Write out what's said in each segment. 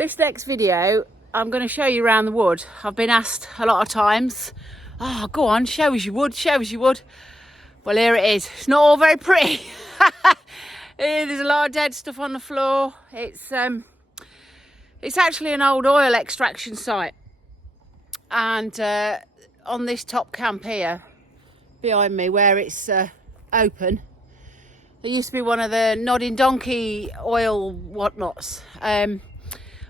This next video, I'm going to show you around the wood. I've been asked a lot of times, oh, go on, show us your wood, show us your wood. Well, here it is. It's not all very pretty. There's a lot of dead stuff on the floor. It's actually an old oil extraction site. And on this top camp here, behind me, where it's open, there used to be one of the nodding donkey oil whatnots.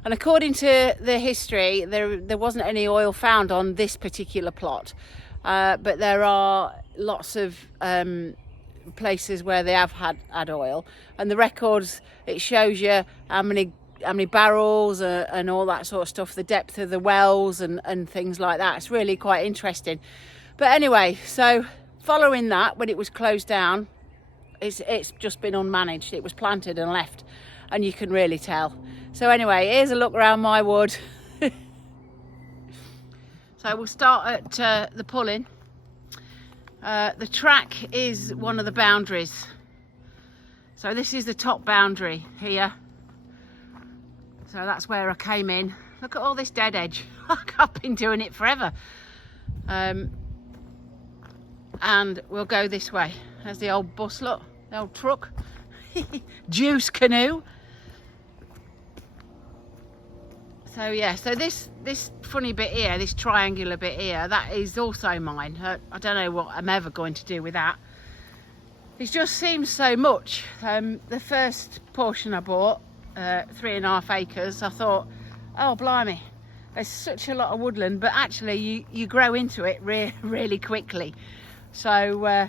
And according to the history, there wasn't any oil found on this particular plot, but there are lots of places where they have had oil, and the records, it shows you how many barrels and all that sort of stuff, the depth of the wells and things like that. It's really quite interesting. But anyway, so following that, when it was closed down, it's just been unmanaged. It was planted and left, and you can really tell. So anyway, here's a look around my wood. So we'll start at the pulling. The track is one of the boundaries. So this is the top boundary here. So that's where I came in. Look at all this dead edge. I've been doing it forever. And we'll go this way. There's the old bus, look, the old truck. Juice canoe. So yeah, so this funny bit here, this triangular bit here, that is also mine. I don't know what I'm ever going to do with that. It just seems so much. The first portion I bought, 3.5 acres, I thought, oh blimey, there's such a lot of woodland, but actually you grow into it really quickly. So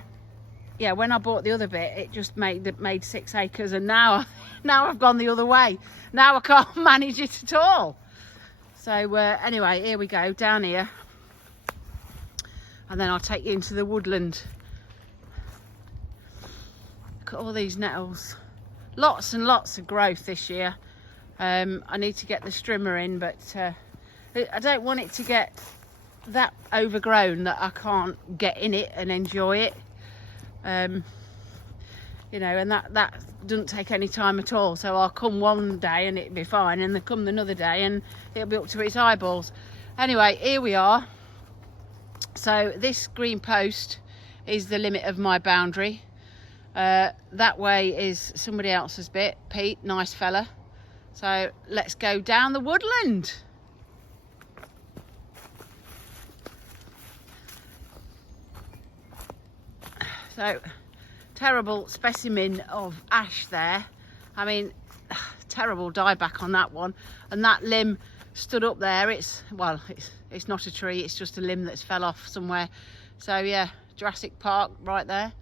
yeah, when I bought the other bit, it just made 6 acres, and now I've gone the other way. Now I can't manage it at all. So anyway, here we go, down here, and then I'll take you into the woodland. Look at all these nettles. Lots and lots of growth this year. I need to get the strimmer in, but I don't want it to get that overgrown that I can't get in it and enjoy it. You know, and that doesn't take any time at all. So I'll come one day and it'll be fine, and then come another day and it'll be up to its eyeballs. Anyway, here we are. So this green post is the limit of my boundary. That way is somebody else's bit. Pete, nice fella. So let's go down the woodland. So terrible specimen of ash there. I mean, terrible dieback on that one, and that limb stood up there. It's not a tree, it's just a limb that's fell off somewhere. So yeah, Jurassic Park right there.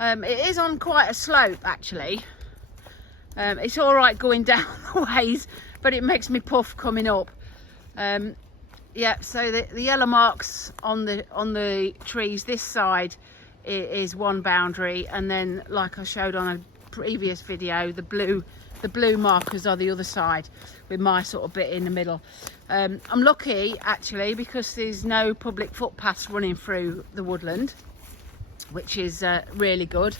It is on quite a slope actually. It's all right going down the ways, but it makes me puff coming up. Yeah, so the yellow marks on the trees this side is one boundary, and then, like I showed on a previous video, the blue markers are the other side, with my sort of bit in the middle. I'm lucky actually, because there's no public footpaths running through the woodland, which is really good.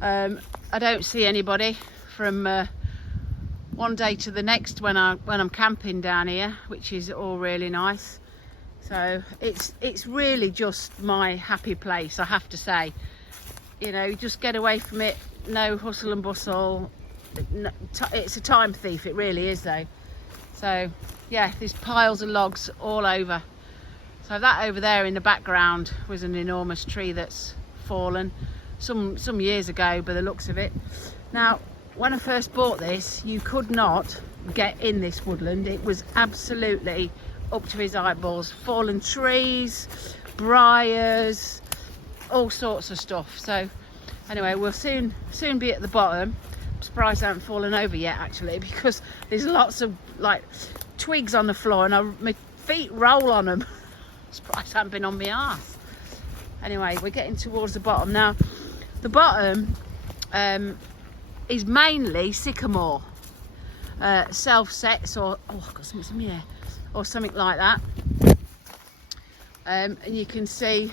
I don't see anybody from one day to the next when I'm camping down here, which is all really nice. So it's really just my happy place, I have to say. You know, just get away from it, no hustle and bustle. It's a time thief, it really is though. So yeah, there's piles of logs all over. So that over there in the background was an enormous tree that's fallen some years ago by the looks of it. Now, when I first bought this, you could not get in this woodland. It was absolutely up to his eyeballs. Fallen trees, briars, all sorts of stuff. So anyway, we'll soon be at the bottom. I'm surprised I haven't fallen over yet actually, because there's lots of like twigs on the floor, and my feet roll on them. Surprised I haven't been on my arse. Anyway, we're getting towards the bottom now. The bottom is mainly sycamore, self-sets, or I've got something here, or something like that. And you can see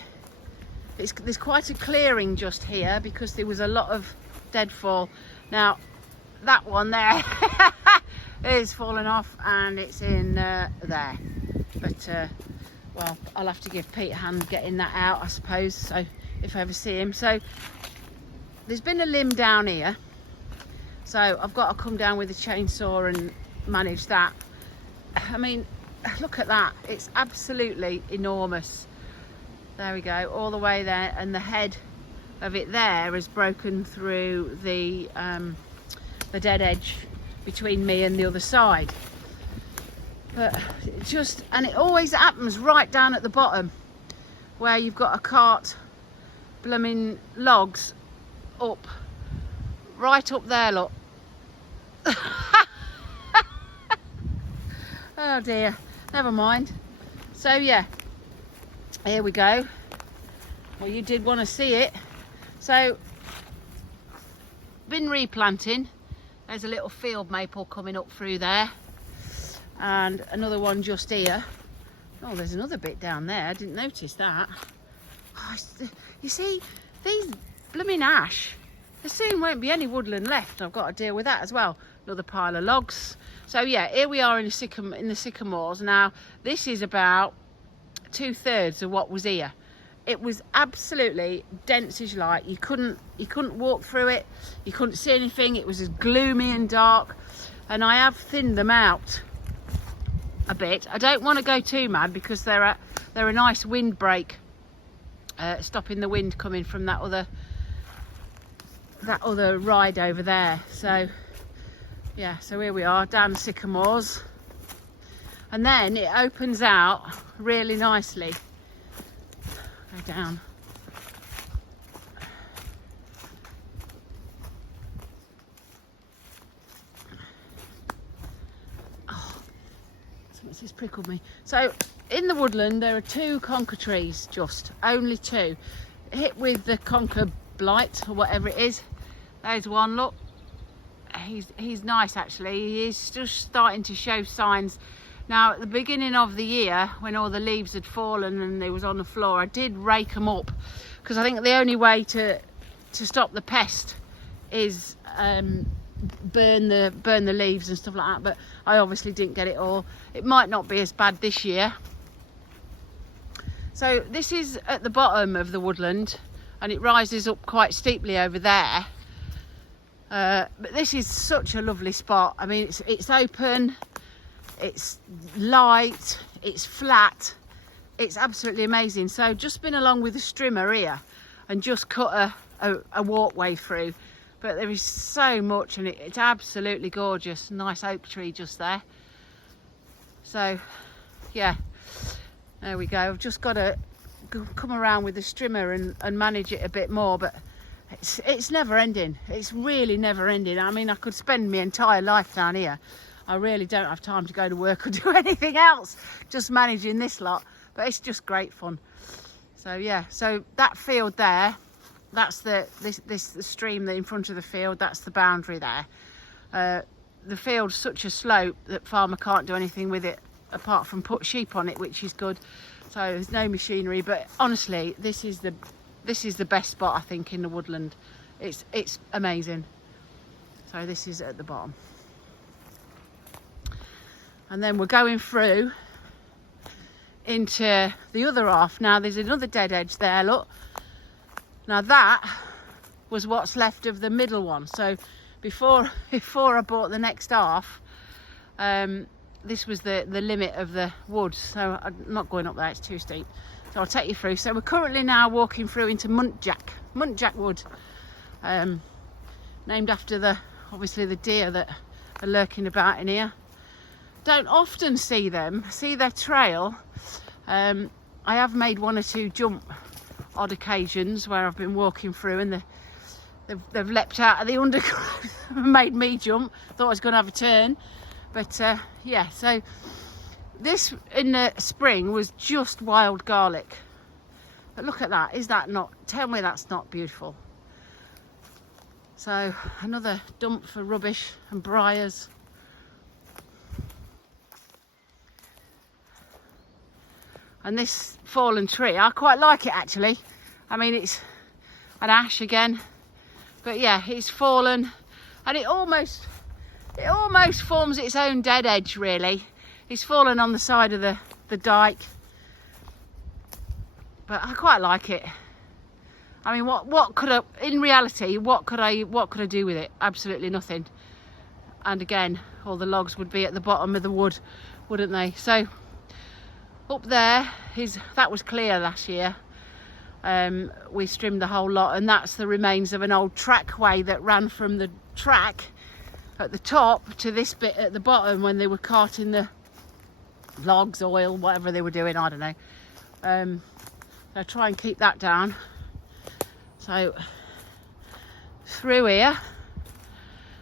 there's quite a clearing just here, because there was a lot of deadfall. Now that one there is fallen off, and it's in there. But well, I'll have to give Pete a hand getting that out, I suppose, so if I ever see him. So there's been a limb down here, so I've got to come down with a chainsaw and manage that. I mean, look at that, it's absolutely enormous. There we go, all the way there, and the head of it there is broken through the dead edge between me and the other side. But it always happens right down at the bottom where you've got a cart blooming logs up, right up there, look. Oh dear, never mind. So yeah, here we go. Well, you did want to see it. So, been replanting. There's a little field maple coming up through there, and another one just here. Oh, there's another bit down there, I didn't notice that. Oh, you see, these blooming ash, there soon won't be any woodland left. I've got to deal with that as well. Another pile of logs. So yeah, here we are in the sycamores. Now, this is about 2/3 of what was here. It was absolutely dense as you like. You couldn't walk through it. You couldn't see anything. It was as gloomy and dark. And I have thinned them out a bit. I don't want to go too mad because they're a nice windbreak, stopping the wind coming from that other ride over there. So yeah, so here we are down the sycamores, and then it opens out really nicely. Go down. Oh, this prickled me. So in the woodland there are 2 conker trees, just only 2, hit with the conker blight or whatever it is. There's one, look. He's nice actually. He's just starting to show signs. Now, at the beginning of the year, when all the leaves had fallen and they was on the floor, I did rake them up, because I think the only way to stop the pest is burn the leaves and stuff like that. But I obviously didn't get it all. It might not be as bad this year. So this is at the bottom of the woodland, and it rises up quite steeply over there. But this is such a lovely spot. I mean, it's open. It's light, it's flat, it's absolutely amazing. So just been along with the strimmer here and just cut a walkway through, but there is so much, and it's absolutely gorgeous. Nice oak tree just there. So yeah, there we go. I've just got to come around with the strimmer and manage it a bit more, but it's never ending. It's really never ending. I mean, I could spend my entire life down here. I really don't have time to go to work or do anything else, just managing this lot, but it's just great fun. So yeah, so that field there, that's the stream that in front of the field, that's the boundary there. The field's such a slope that farmer can't do anything with it apart from put sheep on it, which is good. So there's no machinery, but honestly, this is the best spot, I think, in the woodland. It's amazing. So this is at the bottom. And then we're going through into the other half. Now there's another dead edge there, look. Now that was what's left of the middle one. So before I bought the next half, this was the limit of the woods. So I'm not going up there, it's too steep. So I'll take you through. So we're currently now walking through into Muntjac Wood, named after obviously the deer that are lurking about in here. Don't often see their trail. I have made 1 or 2 jump odd occasions where I've been walking through and they've leapt out of the undergrowth and made me jump. Thought I was going to have a turn, but yeah. So this in the spring was just wild garlic, but look at that. Is that not? Tell me that's not beautiful. So another dump for rubbish and briars. And this fallen tree, I quite like it actually. I mean, it's an ash again, but yeah, it's fallen, and it almost it almost forms its own dead edge, really. It's fallen on the side of the dike, but I quite like it. I mean, what could I, in reality, what could I do with it? Absolutely nothing. And again, all the logs would be at the bottom of the wood, wouldn't they? So up there that was clear last year. We trimmed the whole lot, and that's the remains of an old trackway that ran from the track at the top to this bit at the bottom when they were carting the logs, oil, whatever they were doing, I don't know. I'll try and keep that down. So through here,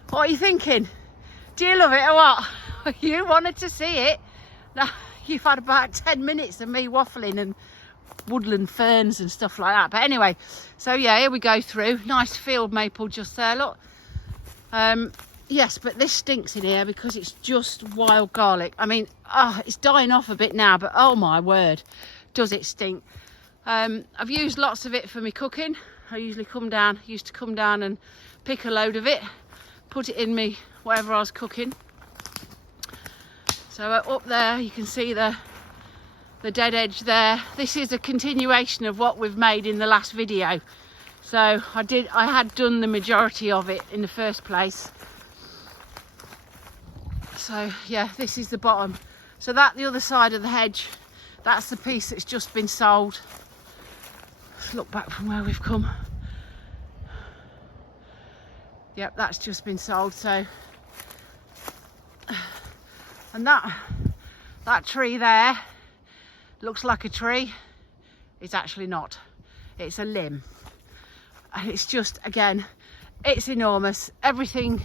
what are you thinking? Do you love it or what? You wanted to see it. Now you've had about 10 minutes of me waffling and woodland ferns and stuff like that. But anyway, so yeah, here we go through. Nice field maple just there, look. Yes, but this stinks in here because it's just wild garlic. I mean, it's dying off a bit now, but oh my word, does it stink. I've used lots of it for me cooking. I used to come down and pick a load of it, put it in me whatever I was cooking. So up there you can see the dead edge there. This is a continuation of what we've made in the last video. So I had done the majority of it in the first place. So yeah, this is the bottom. So that the other side of the hedge, that's the piece that's just been sold. Let's look back from where we've come. Yep, that's just been sold. So, and that tree there looks like a tree. It's actually not. It's a limb. And it's just, again, it's enormous. Everything,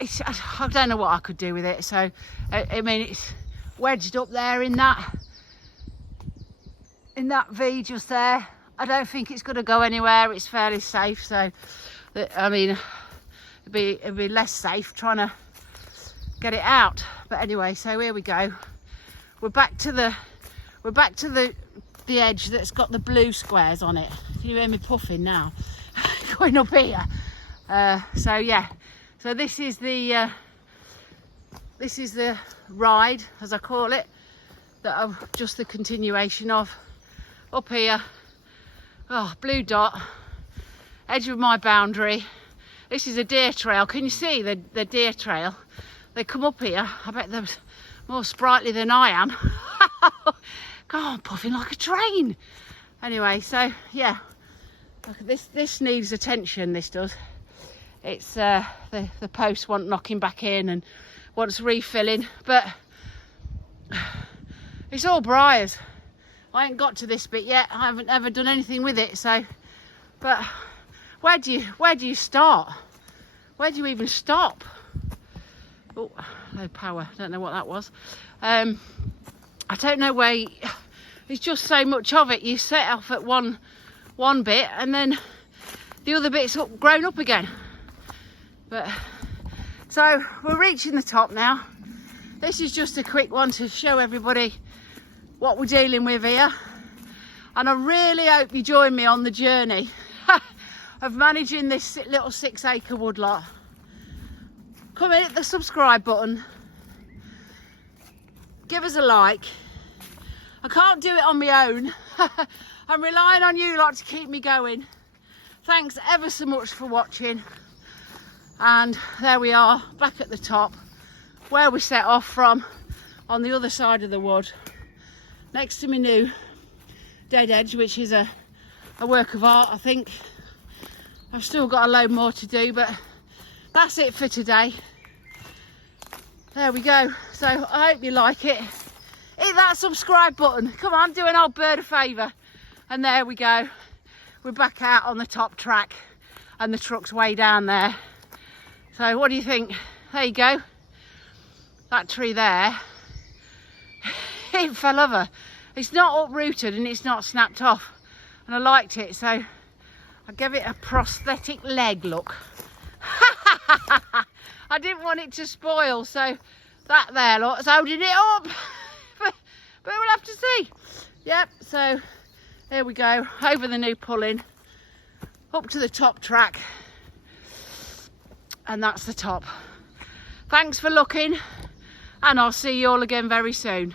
I don't know what I could do with it. So, I mean, it's wedged up there in that V just there. I don't think it's going to go anywhere. It's fairly safe. So, I mean, it'd be less safe trying to get it out. But anyway, so here we go. We're back to the edge that's got the blue squares on it. Can you hear me puffing now? Going up here. So yeah, so this is the ride, as I call it, that I'm just the continuation of. Up here, oh, blue dot, edge of my boundary. This is a deer trail. Can you see the deer trail? They come up here. I bet they're more sprightly than I am. God, I'm puffing like a train. Anyway, so yeah, look, this needs attention, this does. It's the posts want knocking back in and wants refilling, but it's all briars. I ain't got to this bit yet. I haven't ever done anything with it, so, but where do you start? Where do you even stop? Oh, low power, don't know what that was. I don't know where, there's just so much of it. You set off at one bit and then the other bit's grown up again. But so we're reaching the top now. This is just a quick one to show everybody what we're dealing with here, and I really hope you join me on the journey of managing this little 6-acre woodlot. Come in, hit the subscribe button, give us a like. I can't do it on my own. I'm relying on you lot to keep me going. Thanks ever so much for watching, and there we are back at the top where we set off from, on the other side of the wood, next to my new dead edge, which is a work of art, I think. I've still got a load more to do, but that's it for today. There we go. So I hope you like it. Hit that subscribe button. Come on, do an old bird a favour. And there we go. We're back out on the top track and the truck's way down there. So what do you think? There you go. That tree there, it fell over. It's not uprooted and it's not snapped off, and I liked it, so I gave it a prosthetic leg look. I didn't want it to spoil, so that there look, it's holding it up. but we'll have to see. Yep, so there we go, over the new pulling, up to the top track, and that's the top. Thanks for looking, and I'll see you all again very soon.